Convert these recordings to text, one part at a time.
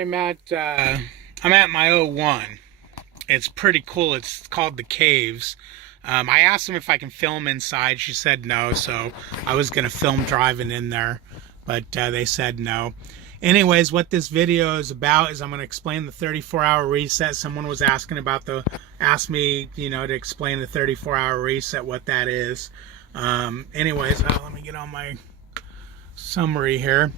I'm at my O1. It's pretty cool. It's called the Caves. I asked them if I can film inside. She said no, so I was gonna film driving in there, but they said no. Anyways, what this video is about is I'm gonna explain the 34-hour reset. Someone was asked me, to explain the 34-hour reset, what that is. Anyways, let me get on my summary here.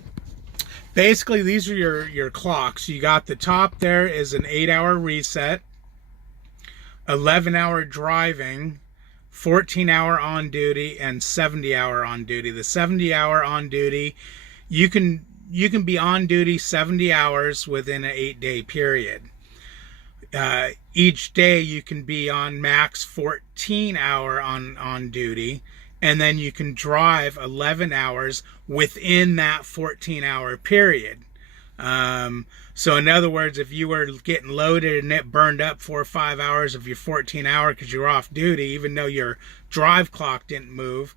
Basically, these are your clocks. You got the top there is an 8-hour reset, 11-hour driving, 14-hour on duty, and 70-hour on duty. The 70-hour on duty, you can be on duty 70 hours within an 8-day period. Each day you can be on max 14-hour on duty, and then you can drive 11 hours within that 14-hour period. So in other words, if you were getting loaded and it burned up 4 or 5 hours of your 14-hour because you were off duty, even though your drive clock didn't move,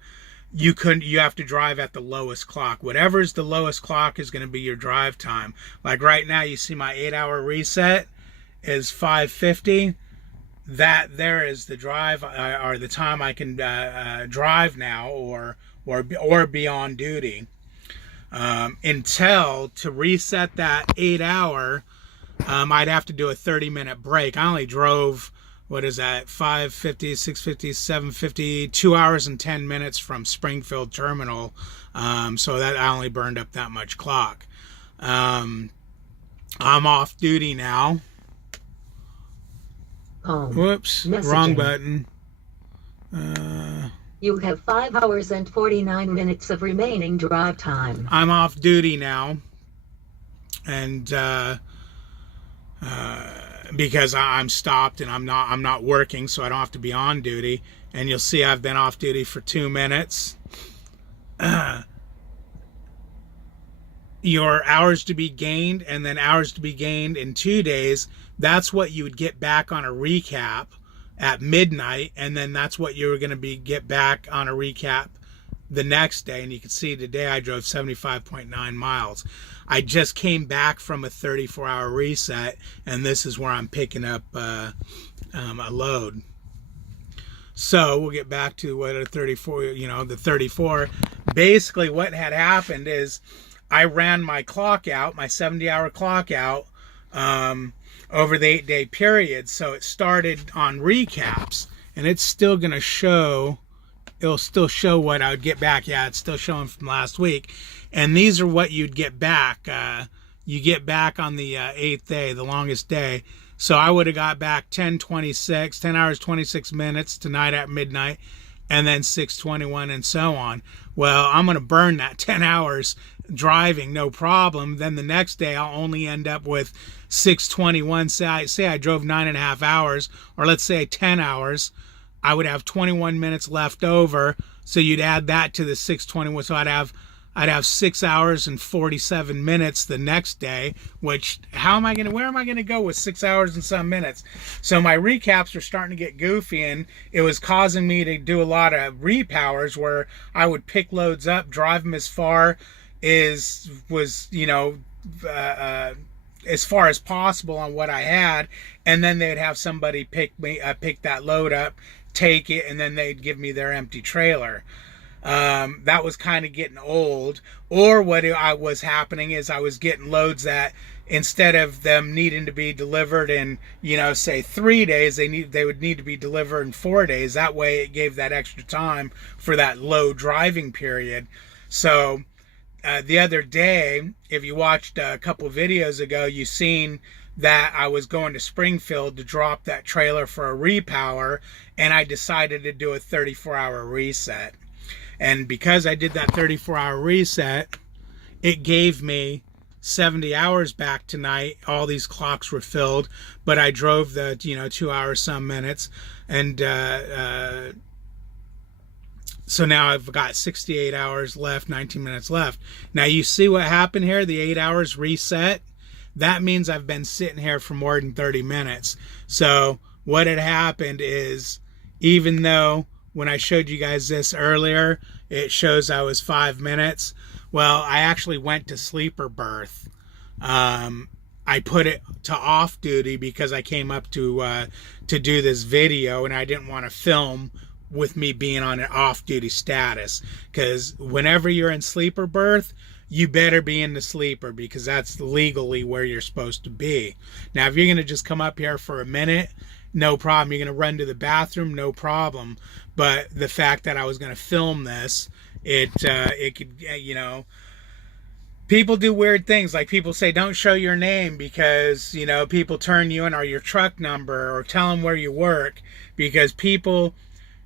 you have to drive at the lowest clock. Whatever's the lowest clock is going to be your drive time. Like right now, you see my 8-hour reset is 5:50. That there is the drive or the time I can drive now or be on duty. Until to reset that 8-hour, I'd have to do a 30-minute break. I only drove, what is that, 5:50, 6:50, 7:50, 2 hours and 10 minutes from Springfield Terminal. So that I only burned up that much clock. I'm off duty now. Whoops, messaging. Wrong button. You have 5 hours and 49 minutes of remaining drive time. I'm off duty now, and because I'm stopped and I'm not working, so I don't have to be on duty. And you'll see I've been off duty for 2 minutes. Your hours to be gained, and then hours to be gained in 2 days. That's what you would get back on a recap at midnight, and then that's what you were going to get back on a recap the next day. And you can see today I drove 75.9 miles. I just came back from a 34-hour reset, and this is where I'm picking up a load. So we'll get back to what a 34, the 34. Basically what had happened is I ran my clock out, my 70-hour clock out, over the 8-day period. So it started on recaps, and it's still going to show, it'll still show what I would get back. Yeah, it's still showing from last week. And these are what you'd get back. You get back on the 8th day, the longest day. So I would have got back 10 hours, 26 minutes tonight at midnight, and then 6:21 and so on. Well, I'm going to burn that 10 hours driving, no problem. Then the next day I'll only end up with 6:21. Say I drove 9.5 hours, or let's say 10 hours. I would have 21 minutes left over. So you'd add that to the 6:21. So I'd have 6 hours and 47 minutes the next day, which where am I going to go with 6 hours and some minutes? So my recaps are starting to get goofy, and it was causing me to do a lot of repowers where I would pick loads up, drive them as far as far as possible on what I had, and then they'd have somebody pick that load up, take it, and then they'd give me their empty trailer. That was kind of getting old. Or what was happening is I was getting loads that instead of them needing to be delivered in, say 3 days, they would need to be delivered in 4 days. That way it gave that extra time for that low driving period. So the other day, if you watched a couple videos ago, you seen that I was going to Springfield to drop that trailer for a repower, and I decided to do a 34-hour reset. And because I did that 34-hour reset, it gave me 70 hours back tonight. All these clocks were filled, but I drove the 2 hours some minutes, and so now I've got 68 hours left, 19 minutes left. Now you see what happened here, the 8 hours reset. That means I've been sitting here for more than 30 minutes. So what had happened is, even though when I showed you guys this earlier, it shows I was 5 minutes. Well, I actually went to sleeper berth. I put it to off duty because I came up to do this video, and I didn't want to film with me being on an off duty status, because whenever you're in sleeper berth, you better be in the sleeper, because that's legally where you're supposed to be. Now, if you're going to just come up here for a minute, no problem. You're going to run to the bathroom, no problem. But the fact that I was going to film this, it could, people do weird things. Like, people say don't show your name because, people turn you in, or your truck number, or tell them where you work, because people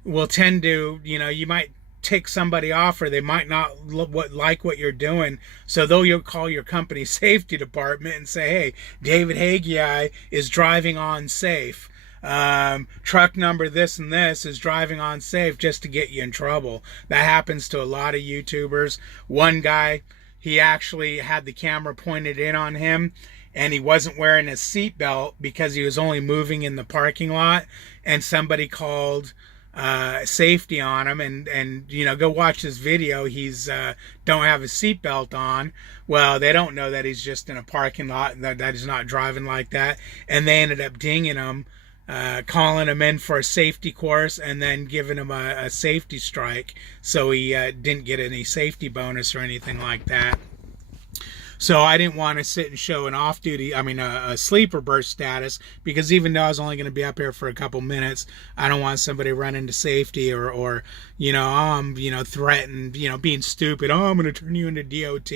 will tend to, you might tick somebody off, or they might not like what you're doing, so you'll call your company safety department and say, hey, David Hagee is driving unsafe, truck number this and this is driving unsafe, just to get you in trouble. That happens to a lot of YouTubers. One guy, he actually had the camera pointed in on him, and he wasn't wearing his seatbelt because he was only moving in the parking lot, and somebody called safety on him, and go watch this video. He's don't have his seatbelt on. Well, they don't know that he's just in a parking lot, that he's not driving like that, and they ended up dinging him, calling him in for a safety course, and then giving him a safety strike, so he didn't get any safety bonus or anything like that. So I didn't want to sit and show an off-duty, a sleeper berth status, because even though I was only going to be up here for a couple minutes, I don't want somebody running to safety, or threatened, being stupid. Oh, I'm going to turn you into DOT.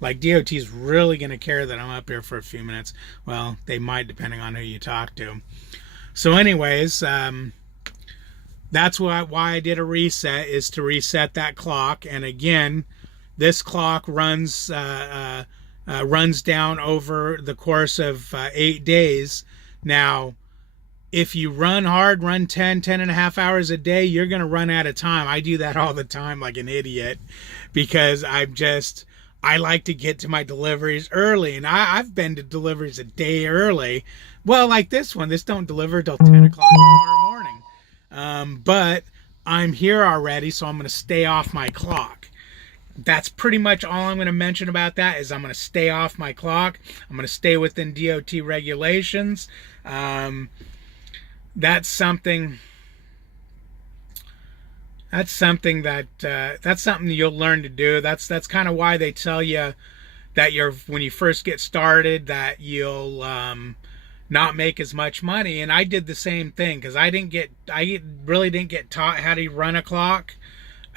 Like, DOT's really going to care that I'm up here for a few minutes. Well, they might, depending on who you talk to. So anyways, that's why I did a reset, is to reset that clock. And again, this clock runs down over the course of 8 days. Now, if you run hard, run 10 and a half hours a day, you're going to run out of time. I do that all the time like an idiot, because I like to get to my deliveries early. And I've been to deliveries a day early. Well, like this one, this don't deliver till 10 o'clock tomorrow morning. But I'm here already, so I'm going to stay off my clock. That's pretty much all I'm going to mention about that, is I'm going to stay off my clock. I'm going to stay within DOT regulations. That's something you'll learn to do. That's kind of why they tell you that when you first get started, that you'll not make as much money. And I did the same thing, because I really didn't get taught how to run a clock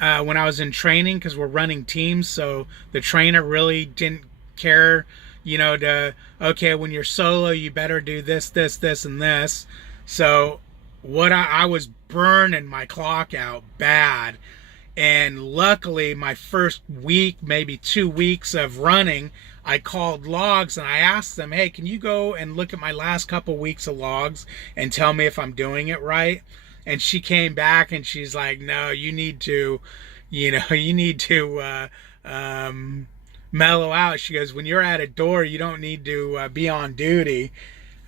when I was in training, because we're running teams. So the trainer really didn't care, okay, when you're solo, you better do this, and this. So I was burning my clock out bad. And luckily, my first week, maybe 2 weeks of running, I called logs and I asked them, hey, can you go and look at my last couple weeks of logs and tell me if I'm doing it right? And she came back and she's like, no, you need to mellow out. She goes, when you're at a door, you don't need to be on duty.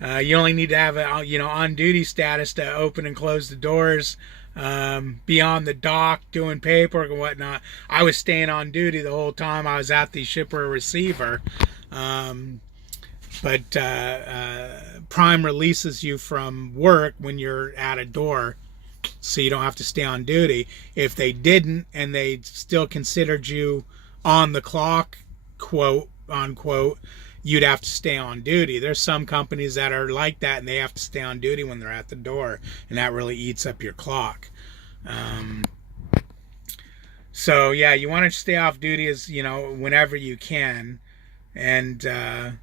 You only need to have a on duty status to open and close the doors, be on the dock doing paperwork and whatnot. I was staying on duty the whole time I was at the shipper receiver. But Prime releases you from work when you're at a door, so you don't have to stay on duty. If they didn't and they still considered you on the clock, quote unquote, you'd have to stay on duty. There's some companies that are like that, and they have to stay on duty when they're at the door, and that really eats up your clock. So yeah, you want to stay off duty as whenever you can, and that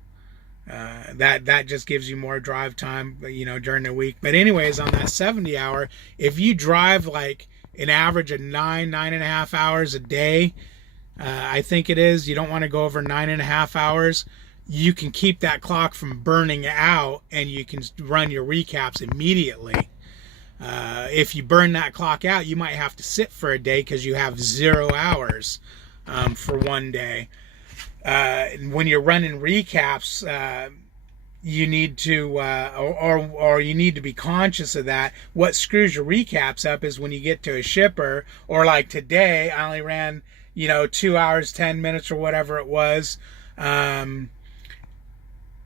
just gives you more drive time, during the week. But anyways, on that 70 hour, if you drive like an average of 9.5 hours a day, I think it is, you don't want to go over 9.5 hours. You can keep that clock from burning out, and you can run your recaps immediately. If you burn that clock out, you might have to sit for a day because you have 0 hours for one day. When you're running recaps, you need to, or you need to be conscious of that. What screws your recaps up is when you get to a shipper, or like today, I only ran, 2 hours, 10 minutes or whatever it was.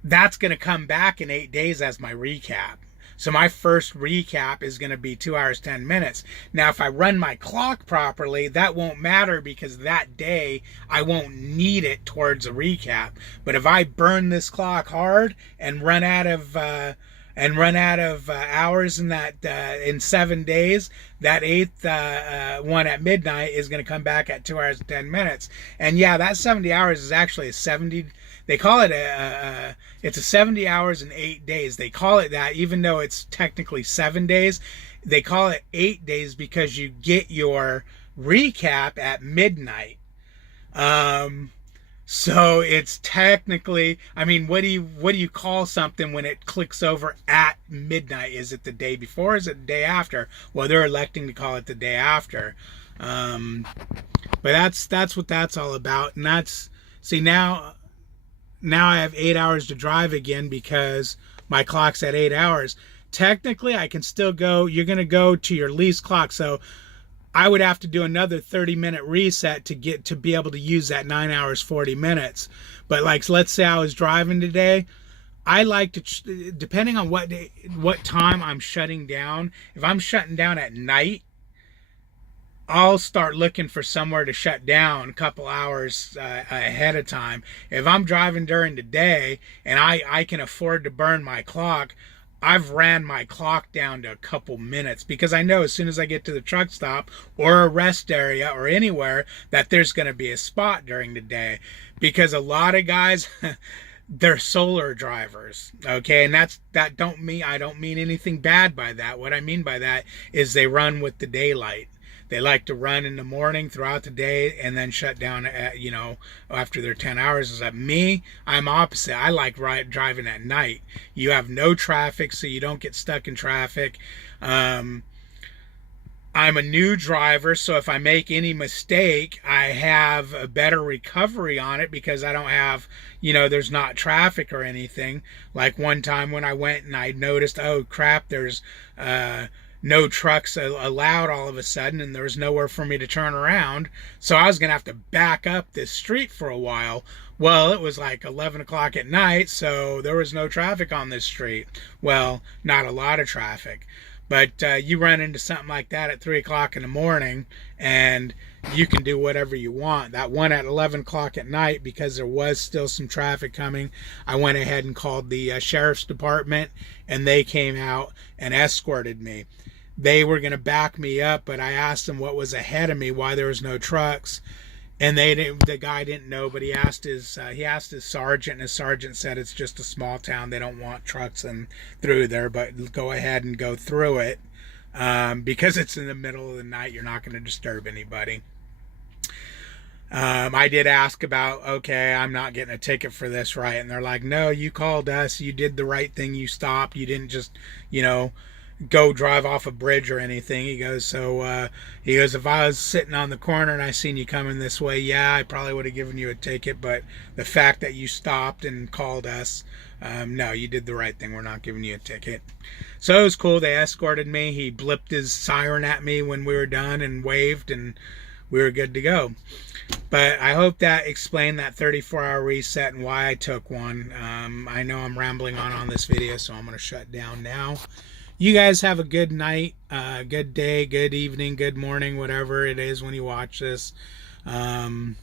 that's going to come back in 8 days as my recap. So my first recap is going to be 2 hours, 10 minutes. Now, if I run my clock properly, that won't matter because that day I won't need it towards a recap. But if I burn this clock hard and run out of hours in that in 7 days, that eighth one at midnight is going to come back at 2 hours and 10 minutes. And yeah, that 70 hours is actually a 70. They call it it's a 70 hours and 8 days. They call it that, even though it's technically 7 days. They call it 8 days because you get your recap at midnight. So it's technically, I mean, what do you call something when it clicks over at midnight? Is it the day before? Is it the day after? Well, they're electing to call it the day after. But that's what that's all about. And that's, see, now I have 8 hours to drive again because my clock's at 8 hours. Technically, I can still go. You're going to go to your least clock. So I would have to do another 30-minute reset to be able to use that 9 hours, 40 minutes. But like, let's say I was driving today. I like to, depending on what time I'm shutting down. If I'm shutting down at night, I'll start looking for somewhere to shut down a couple hours ahead of time. If I'm driving during the day and I can afford to burn my clock, I've ran my clock down to a couple minutes because I know as soon as I get to the truck stop or a rest area or anywhere that there's going to be a spot during the day. Because a lot of guys, they're solar drivers, okay? And I don't mean anything bad by that. What I mean by that is they run with the daylight. They like to run in the morning throughout the day and then shut down at, after their 10 hours. Is that me? I'm opposite. I like driving at night. You have no traffic, so you don't get stuck in traffic. I'm a new driver, so if I make any mistake, I have a better recovery on it because I don't have, there's not traffic or anything. Like one time when I went and I noticed, oh crap, there's no trucks allowed all of a sudden, and there was nowhere for me to turn around. So I was going to have to back up this street for a while. Well, it was like 11 o'clock at night, so there was no traffic on this street. Well, not a lot of traffic. But you run into something like that at 3 o'clock in the morning, and you can do whatever you want. That one at 11 o'clock at night, because there was still some traffic coming, I went ahead and called the sheriff's department, and they came out and escorted me. They were going to back me up, but I asked them what was ahead of me, why there was no trucks, and the guy didn't know. But he asked his sergeant, and his sergeant said it's just a small town, they don't want trucks through there, but go ahead and go through it because it's in the middle of the night. You're not going to disturb anybody. I did ask about, okay, I'm not getting a ticket for this, right? And they're like, no, you called us, you did the right thing, you stopped, you didn't just go drive off a bridge or anything. He goes, if I was sitting on the corner and I seen you coming this way, yeah, I probably would have given you a ticket, but the fact that you stopped and called us, no, you did the right thing, we're not giving you a ticket. So it was cool. They escorted me. He blipped his siren at me when we were done and waved, and we were good to go. But I hope that explained that 34-hour reset and why I took one. I know I'm rambling on this video, so I'm going to shut down now. You guys have a good night, good day, good evening, good morning, whatever it is when you watch this. And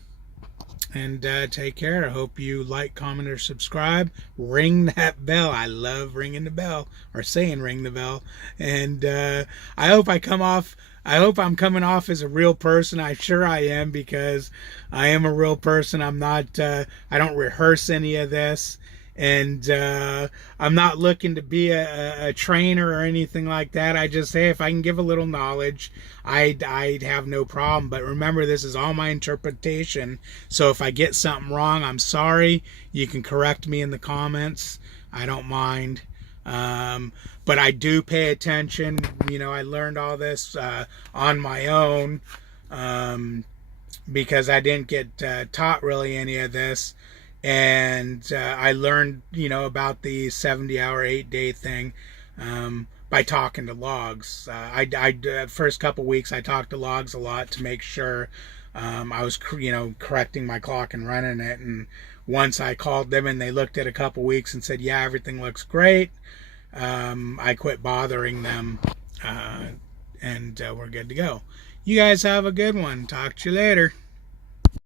take care. I hope you like, comment, or subscribe. Ring that bell. I love ringing the bell, or saying ring the bell. And I hope I'm coming off as a real person. I'm sure I am, because I am a real person. I'm not, I don't rehearse any of this. And I'm not looking to be a trainer or anything like that. I just say if I can give a little knowledge, I'd have no problem. But remember, this is all my interpretation. So if I get something wrong, I'm sorry. You can correct me in the comments. I don't mind. But I do pay attention. I learned all this on my own because I didn't get taught really any of this. And I learned, about the 70-hour, 8-day thing by talking to logs. First couple weeks, I talked to logs a lot to make sure I was, correcting my clock and running it. And once I called them and they looked at a couple weeks and said, yeah, everything looks great, I quit bothering them, and we're good to go. You guys have a good one. Talk to you later.